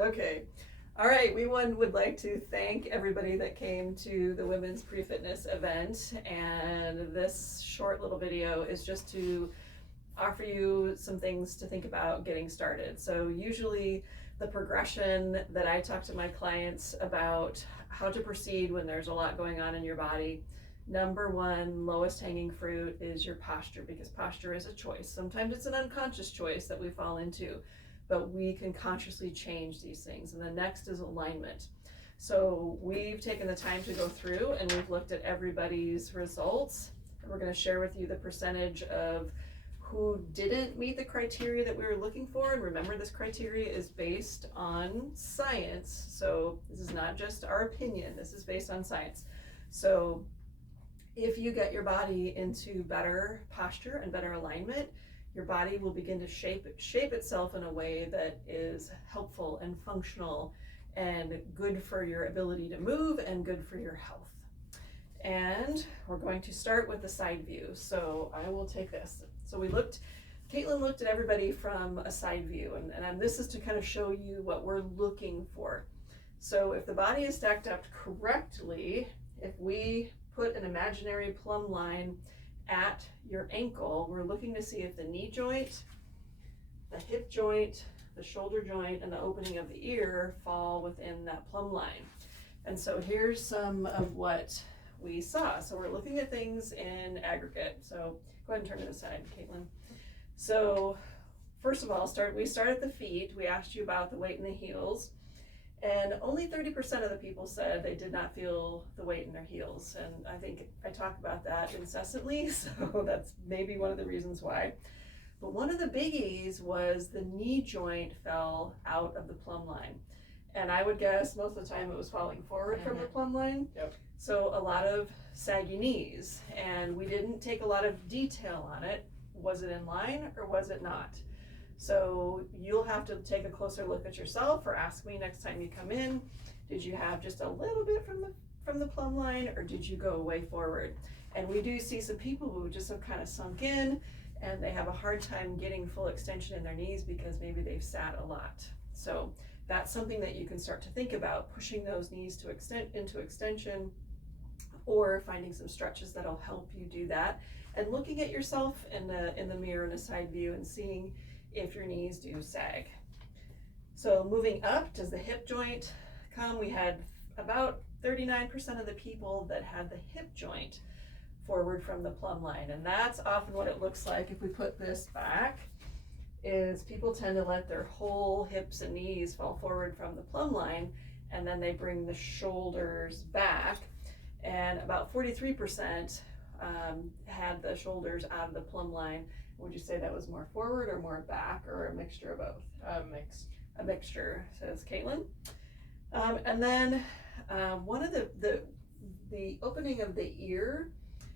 Okay. All right, we would like to thank everybody that came to the Women's Pre-Fitness event, and this short little video is just to offer you some things to think about getting started. So usually the progression that I talk to my clients about how to proceed when there's a lot going on in your body, number one, lowest hanging fruit is your posture, because posture is a choice. Sometimes it's an unconscious choice that we fall into, but we can consciously change these things. And the next is alignment. So we've taken the time to go through and we've looked at everybody's results. And we're going to share with you the percentage of who didn't meet the criteria that we were looking for. And remember, this criteria is based on science. So this is not just our opinion, this is based on science. So if you get your body into better posture and better alignment, your body will begin to shape itself in a way that is helpful and functional and good for your ability to move and good for your health. And we're going to start with the side view. So I will take this. So Caitlin looked at everybody from a side view, and this is to kind of show you what we're looking for. So if the body is stacked up correctly, if we put an imaginary plumb line at your ankle, we're looking to see if the knee joint, the hip joint, the shoulder joint, and the opening of the ear fall within that plumb line. And so here's some of what we saw. So we're looking at things in aggregate. So go ahead and turn to the side, Caitlin. So first of all, we start at the feet. We asked you about the weight in the heels, and only 30% of the people said they did not feel the weight in their heels. And I think I talk about that incessantly, so that's maybe one of the reasons why. But one of the biggies was the knee joint fell out of the plumb line. And I would guess most of the time it was falling forward from the plumb line. Yep. So a lot of saggy knees, and we didn't take a lot of detail on it. Was it in line or was it not? So you'll have to take a closer look at yourself, or ask me next time you come in, did you have just a little bit from the plumb line, or did you go way forward? And we do see some people who just have kind of sunk in and they have a hard time getting full extension in their knees because maybe they've sat a lot. So that's something that you can start to think about, pushing those knees to into extension, or finding some stretches that'll help you do that, and looking at yourself in the mirror in a side view and seeing if your knees do sag. So moving up, does the hip joint come? We had about 39% of the people that had the hip joint forward from the plumb line, and that's often what it looks like if we put this back. Is people tend to let their whole hips and knees fall forward from the plumb line, and then they bring the shoulders back, and about 43% had the shoulders out of the plumb line. Would you say that was more forward or more back, or a mixture of both? Mixed. A mixture, says Caitlin. And then one of the opening of the ear,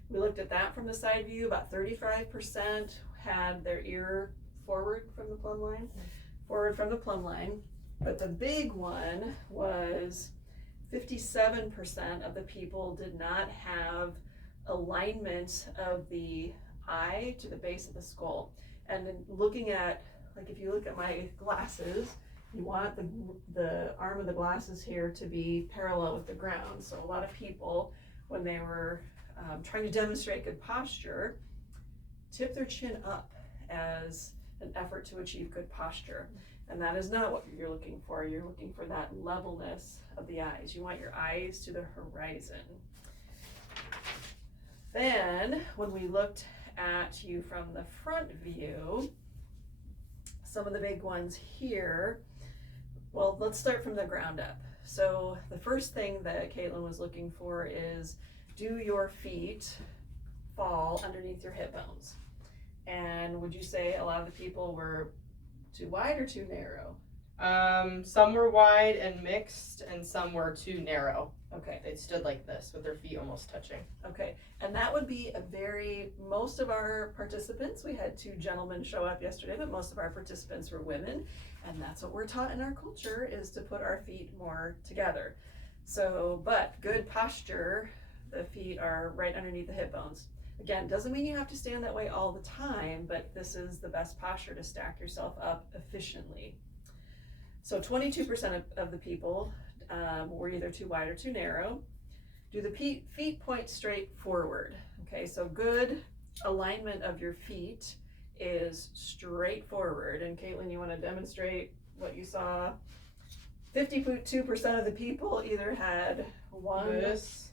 we looked at that from the side view. About 35% had their ear forward from the plumb line. But the big one was 57% of the people did not have alignment of the eye to the base of the skull. And then looking at, like if you look at my glasses, you want the arm of the glasses here to be parallel with the ground. So a lot of people, when they were trying to demonstrate good posture, tip their chin up as an effort to achieve good posture. And that is not what you're looking for. You're looking for that levelness of the eyes. You want your eyes to the horizon. Then when we looked at you from the front view, some of the big ones here, well, let's start from the ground up. So the first thing that Caitlin was looking for is, do your feet fall underneath your hip bones? And would you say a lot of the people were too wide or too narrow? Some were wide and mixed, and some were too narrow. Okay. They stood like this with their feet almost touching. Okay, and that would be most of our participants, we had 2 gentlemen show up yesterday, but most of our participants were women, and that's what we're taught in our culture, is to put our feet more together. So, but good posture, the feet are right underneath the hip bones. Again, doesn't mean you have to stand that way all the time, but this is the best posture to stack yourself up efficiently. So 22% of the people were either too wide or too narrow. Do the feet point straight forward? Okay, so good alignment of your feet is straight forward. And Caitlin, you want to demonstrate what you saw? 52% of the people either had one This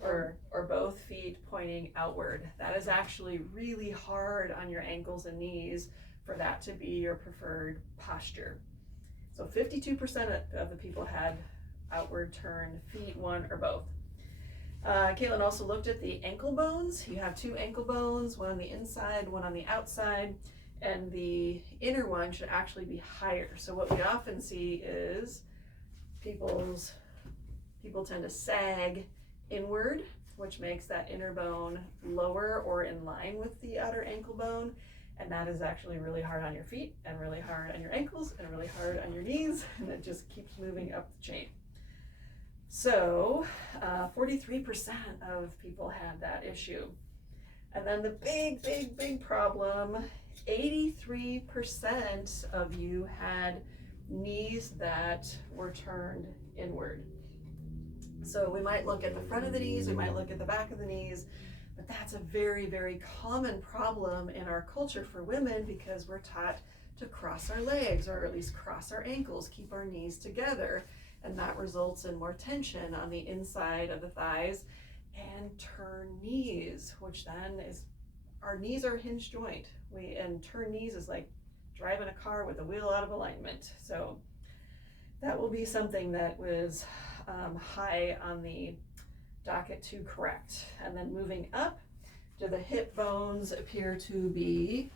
or both feet pointing outward. That is actually really hard on your ankles and knees for that to be your preferred posture. So 52% of the people had outward turn feet, one or both. Caitlin also looked at the ankle bones. You have two ankle bones, one on the inside, one on the outside, and the inner one should actually be higher. So what we often see is people tend to sag inward, which makes that inner bone lower or in line with the outer ankle bone. And that is actually really hard on your feet and really hard on your ankles and really hard on your knees. And it just keeps moving up the chain. So 43% of people had that issue. And then the big problem, 83% of you had knees that were turned inward. So we might look at the front of the knees, we might look at the back of the knees, but that's a very common problem in our culture for women because we're taught to cross our legs or at least cross our ankles, keep our knees together. And that results in more tension on the inside of the thighs and turn knees, which then is, our knees are a hinge joint. And turn knees is like driving a car with the wheel out of alignment. So that will be something that was high on the docket to correct. And then moving up, do the hip bones appear to be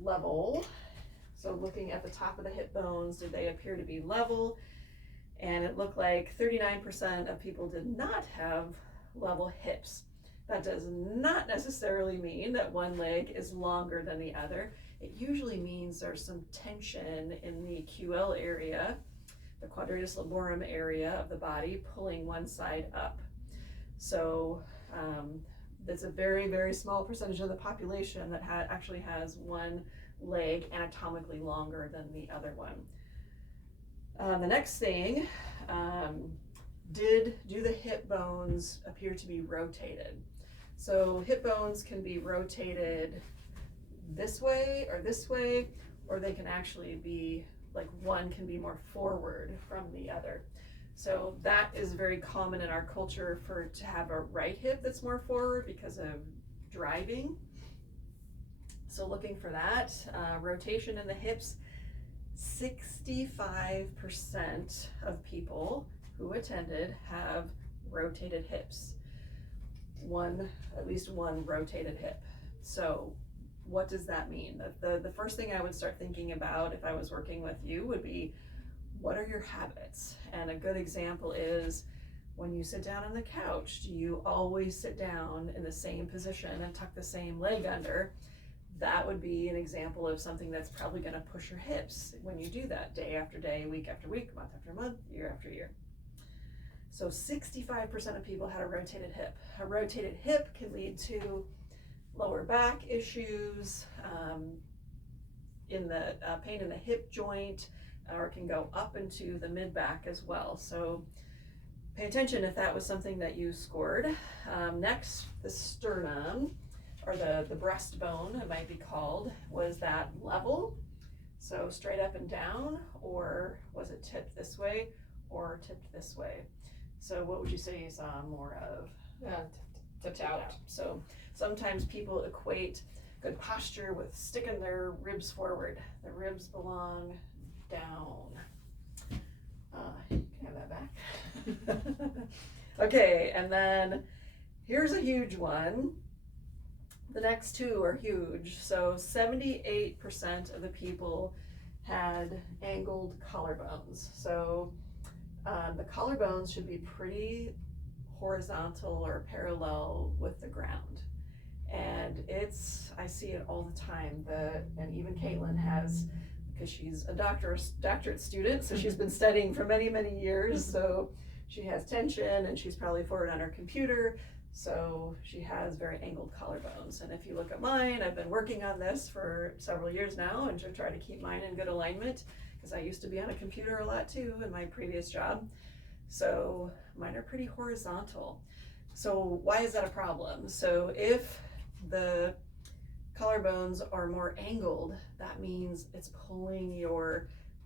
level? So looking at the top of the hip bones, did they appear to be level? And it looked like 39% of people did not have level hips. That does not necessarily mean that one leg is longer than the other. It usually means there's some tension in the QL area, the quadratus lumborum area of the body, pulling one side up. So that's a very small percentage of the population that actually has one leg anatomically longer than the other one. The next thing, do the hip bones appear to be rotated? So hip bones can be rotated this way, or they can actually be, like one can be more forward from the other. So that is very common in our culture to have a right hip that's more forward because of driving. So looking for that, rotation in the hips, 65% of people who attended have rotated hips. At least one rotated hip. So what does that mean? The first thing I would start thinking about if I was working with you would be, what are your habits? And a good example is when you sit down on the couch, do you always sit down in the same position and tuck the same leg under? That would be an example of something that's probably going to push your hips when you do that day after day, week after week, month after month, year after year. So 65% of people had a rotated hip. A rotated hip can lead to lower back issues, in the pain in the hip joint, or it can go up into the mid back as well. So pay attention if that was something that you scored. Next, the sternum, or the breastbone, it might be called, was that level? So straight up and down, or was it tipped this way or tipped this way? So what would you say you saw more of? Tipped out. So sometimes people equate good posture with sticking their ribs forward. The ribs belong down. You can have that back. Okay, and then here's a huge one. The next two are huge. So 78% of the people had angled collarbones. So the collarbones should be pretty horizontal or parallel with the ground. And I see it all the time. And even Caitlin has, because she's a doctorate student, so she's been studying for many years. So she has tension, and she's probably forward on her computer. So she has very angled collarbones. And if you look at mine, I've been working on this for several years now and to try to keep mine in good alignment, because I used to be on a computer a lot too in my previous job. So mine are pretty horizontal. So why is that a problem? So if the collarbones are more angled, that means it's pulling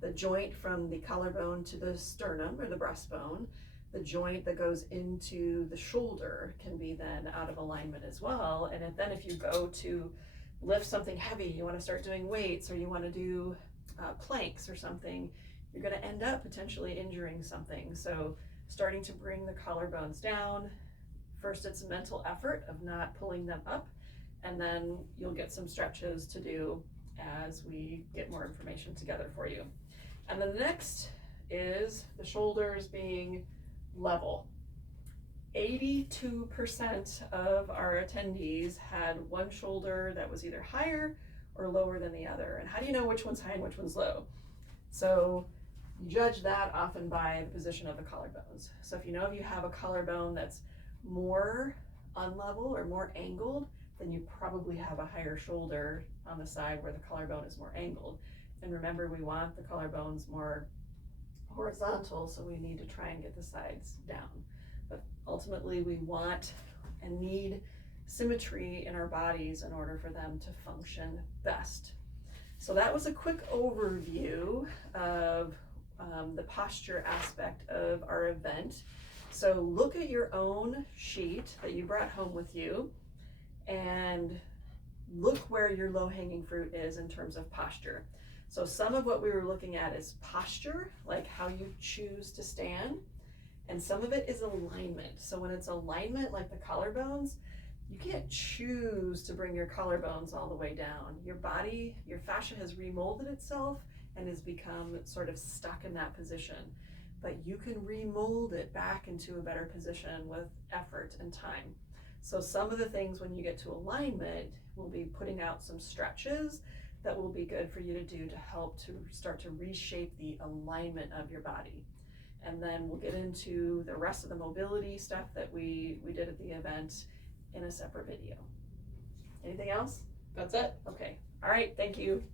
the joint from the collarbone to the sternum or the breastbone. The joint that goes into the shoulder can be then out of alignment as well. And then if you go to lift something heavy, you want to start doing weights, or you want to do planks or something, you're going to end up potentially injuring something. So starting to bring the collarbones down, first it's a mental effort of not pulling them up, and then you'll get some stretches to do as we get more information together for you. And then the next is the shoulders being level. 82% of our attendees had one shoulder that was either higher or lower than the other. And how do you know which one's high and which one's low? So you judge that often by the position of the collarbones. So if you have a collarbone that's more unlevel or more angled, then you probably have a higher shoulder on the side where the collarbone is more angled. And remember, we want the collarbones more horizontal, so we need to try and get the sides down. But ultimately, we want and need symmetry in our bodies in order for them to function best. So that was a quick overview of the posture aspect of our event. So look at your own sheet that you brought home with you and look where your low-hanging fruit is in terms of posture. So some of what we were looking at is posture, like how you choose to stand, and some of it is alignment. So when it's alignment, like the collarbones, you can't choose to bring your collarbones all the way down. Your body, your fascia has remolded itself and has become sort of stuck in that position. But you can remold it back into a better position with effort and time. So some of the things when you get to alignment, we'll be putting out some stretches that will be good for you to do to help to start to reshape the alignment of your body. And then we'll get into the rest of the mobility stuff that we did at the event in a separate video. Anything else? That's it. Okay. All right. Thank you.